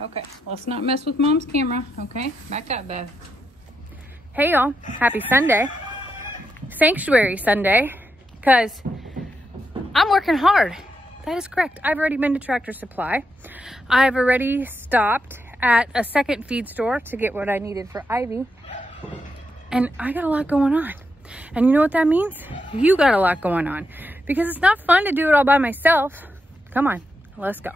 Okay, let's not mess with Mom's camera. Okay, back up, Bev. Hey y'all, happy Sunday. Sanctuary Sunday, because I'm working hard. That is correct. I've already been to Tractor Supply. I've already stopped at a second feed store to get what I needed for Ivy. And I got a lot going on. And you know what that means? You got a lot going on. Because it's not fun to do it all by myself. Come on, let's go.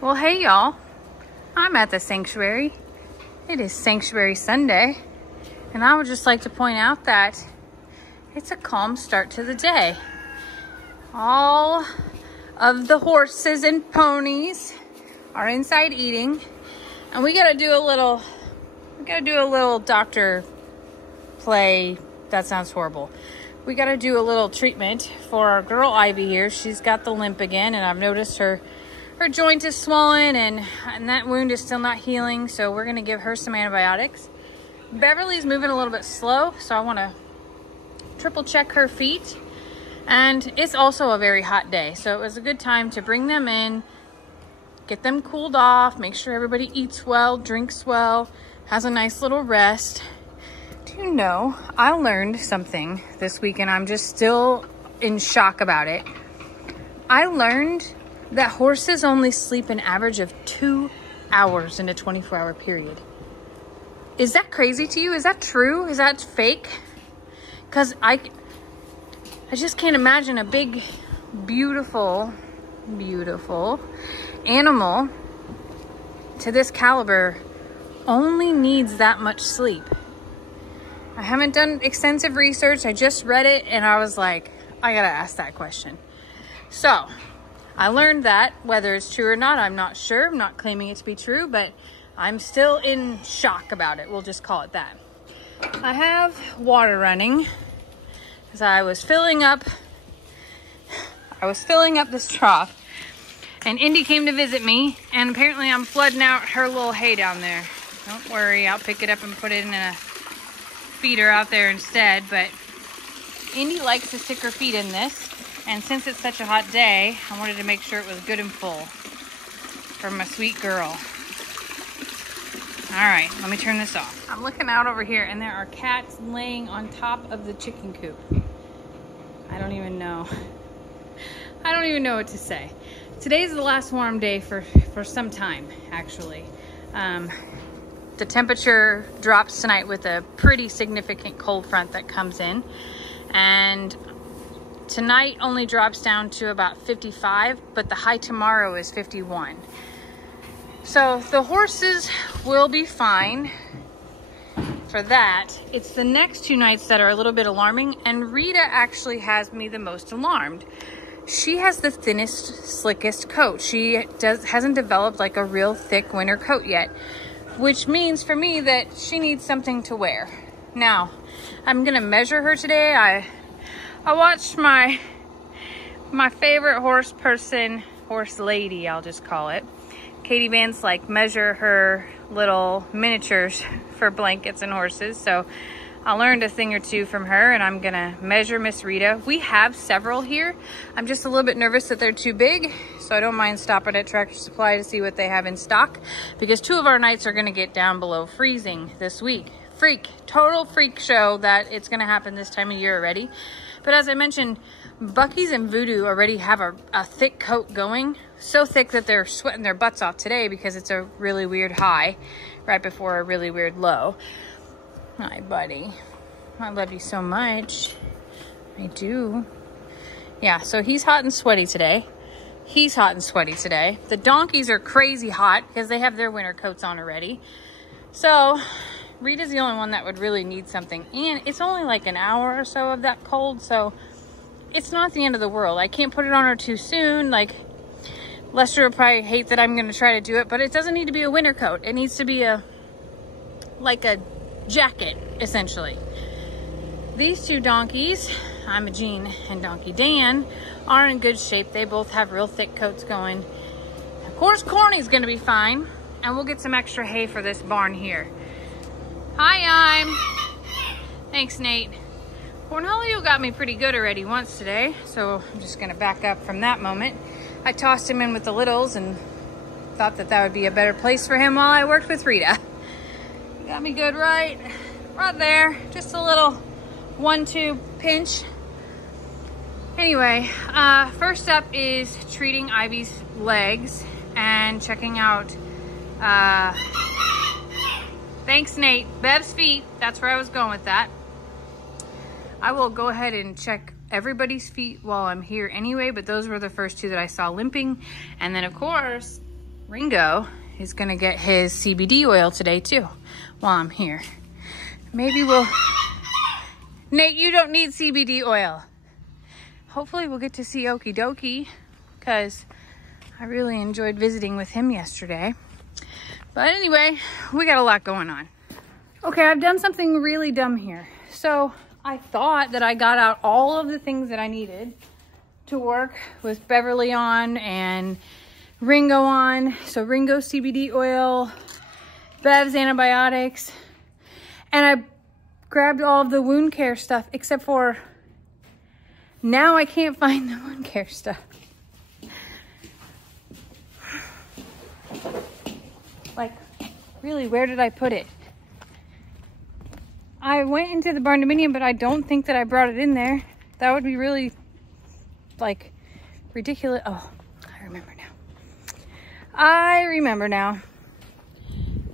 Well, hey y'all. I'm at the sanctuary. It is Sanctuary Sunday. And I would just like to point out that it's a calm start to the day. All of the horses and ponies are inside eating. And we gotta do a little doctor play. That sounds horrible. We gotta do a little treatment for our girl Ivy here. She's got the limp again, and I've noticed her joint is swollen and that wound is still not healing. So we're gonna give her some antibiotics. Beverly's moving a little bit slow, so I wanna triple check her feet. And it's also a very hot day, so it was a good time to bring them in, get them cooled off, make sure everybody eats well, drinks well, has a nice little rest. Do you know, I learned something this week and I'm just still in shock about it. I learned that horses only sleep an average of 2 hours in a 24-hour period. Is that crazy to you? Is that true? Is that fake? Because I just can't imagine a big, beautiful animal to this caliber only needs that much sleep. I haven't done extensive research. I just read it and I was like, I gotta ask that question. So I learned that, whether it's true or not, I'm not sure. I'm not claiming it to be true, but I'm still in shock about it. We'll just call it that. I have water running because I was filling up this trough, and Indy came to visit me, and apparently I'm flooding out her little hay down there. Don't worry, I'll pick it up and put it in a feeder out there instead, but Indy likes to stick her feet in this. And since it's such a hot day, I wanted to make sure it was good and full for my sweet girl. All right, let me turn this off. I'm looking out over here and there are cats laying on top of the chicken coop. I don't even know what to say. Today's the last warm day for some time, actually. The temperature drops tonight with a pretty significant cold front that comes in. And tonight only drops down to about 55, but the high tomorrow is 51. So the horses will be fine for that. It's the next 2 nights that are a little bit alarming, and Rita actually has me the most alarmed. She has the thinnest, slickest coat. She hasn't developed like a real thick winter coat yet, which means for me that she needs something to wear. Now, I'm gonna measure her today. I watched my favorite horse lady, I'll just call it, Katie Vance, like measure her little miniatures for blankets and horses. So I learned a thing or two from her, and I'm gonna measure Miss Rita. We have several here. I'm just a little bit nervous that they're too big, so I don't mind stopping at Tractor Supply to see what they have in stock, because 2 of our nights are gonna get down below freezing this week. Total freak show that it's gonna happen this time of year already. But as I mentioned, Buc-ee's and Voodoo already have a thick coat going. So thick that they're sweating their butts off today because it's a really weird high right before a really weird low. Hi, buddy. I love you so much. I do. Yeah, so he's hot and sweaty today. The donkeys are crazy hot because they have their winter coats on already. So Rita's the only one that would really need something, and it's only like an hour or so of that cold, so it's not the end of the world. I can't put it on her too soon. Like, Lester will probably hate that I'm going to try to do it, but it doesn't need to be a winter coat. It needs to be like a jacket, essentially. These 2 donkeys, Imogene and Donkey Dan, are in good shape. They both have real thick coats going. Of course, Corny's going to be fine, and we'll get some extra hay for this barn here. Hi, thanks, Nate. Cornholio got me pretty good already once today, so I'm just gonna back up from that moment. I tossed him in with the littles and thought that that would be a better place for him while I worked with Rita. Got me good right there. Just a little 1-2 pinch. Anyway, first up is treating Ivy's legs and checking out, thanks Nate, Bev's feet. That's where I was going with that. I will go ahead and check everybody's feet while I'm here anyway, but those were the first two that I saw limping. And then of course, Ringo is gonna get his CBD oil today too while I'm here. Maybe we'll, Nate, you don't need CBD oil. Hopefully we'll get to see Okie Dokie because I really enjoyed visiting with him yesterday. But anyway, we got a lot going on. Okay, I've done something really dumb here. So I thought that I got out all of the things that I needed to work with Beverly on and Ringo on. So Ringo's CBD oil, Bev's antibiotics, and I grabbed all of the wound care stuff except for now I can't find the wound care stuff. Like, really, where did I put it? I went into the barn dominium, but I don't think that I brought it in there. That would be really, like, ridiculous. Oh, I remember now. I remember now.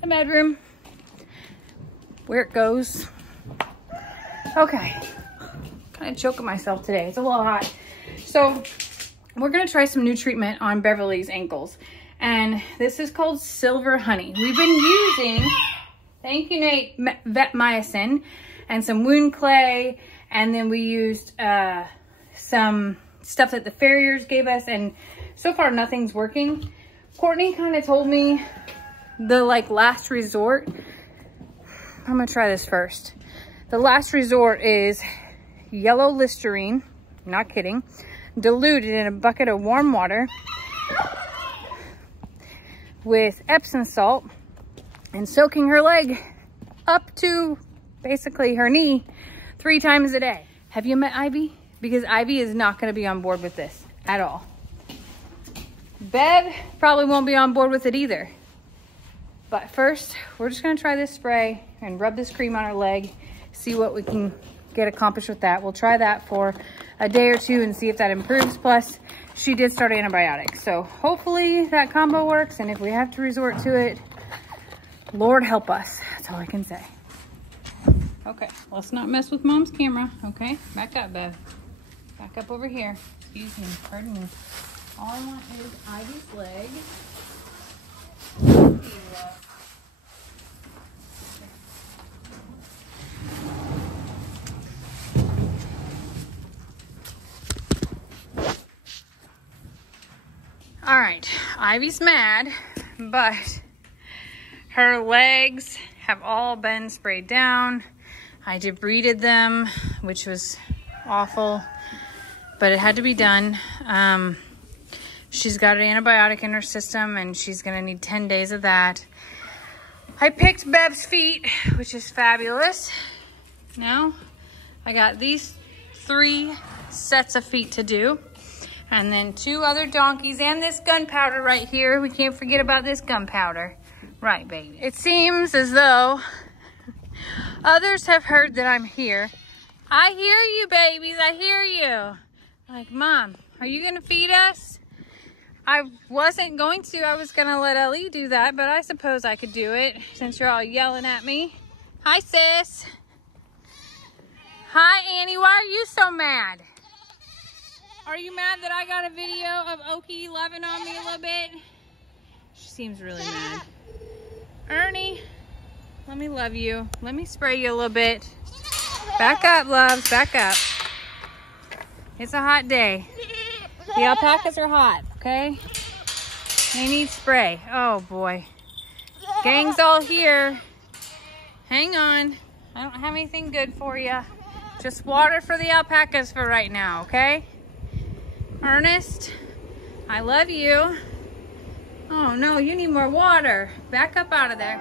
The bedroom. Where it goes. Okay. Kind of choking myself today. It's a little hot. So, we're going to try some new treatment on Beverly's ankles. And this is called Silver Honey. We've been using... Thank you, Nate. Vetmycin and some wound clay. And then we used some stuff that the farriers gave us. And so far, nothing's working. Courtney kind of told me the last resort. I'm going to try this first. The last resort is yellow Listerine. Not kidding. Diluted in a bucket of warm water with Epsom salt. And soaking her leg up to basically her knee 3 times a day. Have you met Ivy? Because Ivy is not going to be on board with this at all. Bev probably won't be on board with it either. But first, we're just going to try this spray and rub this cream on her leg, see what we can get accomplished with that. We'll try that for a day or 2 and see if that improves. Plus, she did start antibiotics. So hopefully that combo works. And if we have to resort to it, Lord help us. That's all I can say. Okay, let's not mess with Mom's camera. Okay, back up, Bev. Back up over here. Excuse me, pardon me. All I want is Ivy's leg. All right, Ivy's mad, but her legs have all been sprayed down. I debrided them, which was awful, but it had to be done. She's got an antibiotic in her system and she's gonna need 10 days of that. I picked Bev's feet, which is fabulous. Now, I got these 3 sets of feet to do. And then 2 other donkeys and this gunpowder right here. We can't forget about this gunpowder. Right, baby. It seems as though others have heard that I'm here. I hear you, babies. I hear you. Like, Mom, are you going to feed us? I wasn't going to. I was going to let Ellie do that, but I suppose I could do it since you're all yelling at me. Hi, sis. Hi, Annie. Why are you so mad? Are you mad that I got a video of Okie loving on me a little bit? She seems really mad. Ernie, let me love you. Let me spray you a little bit. Back up, loves. Back up. It's a hot day. The alpacas are hot, okay? They need spray. Oh, boy. Gang's all here. Hang on. I don't have anything good for you. Just water for the alpacas for right now, okay? Ernest, I love you. Oh no, you need more water. Back up out of there.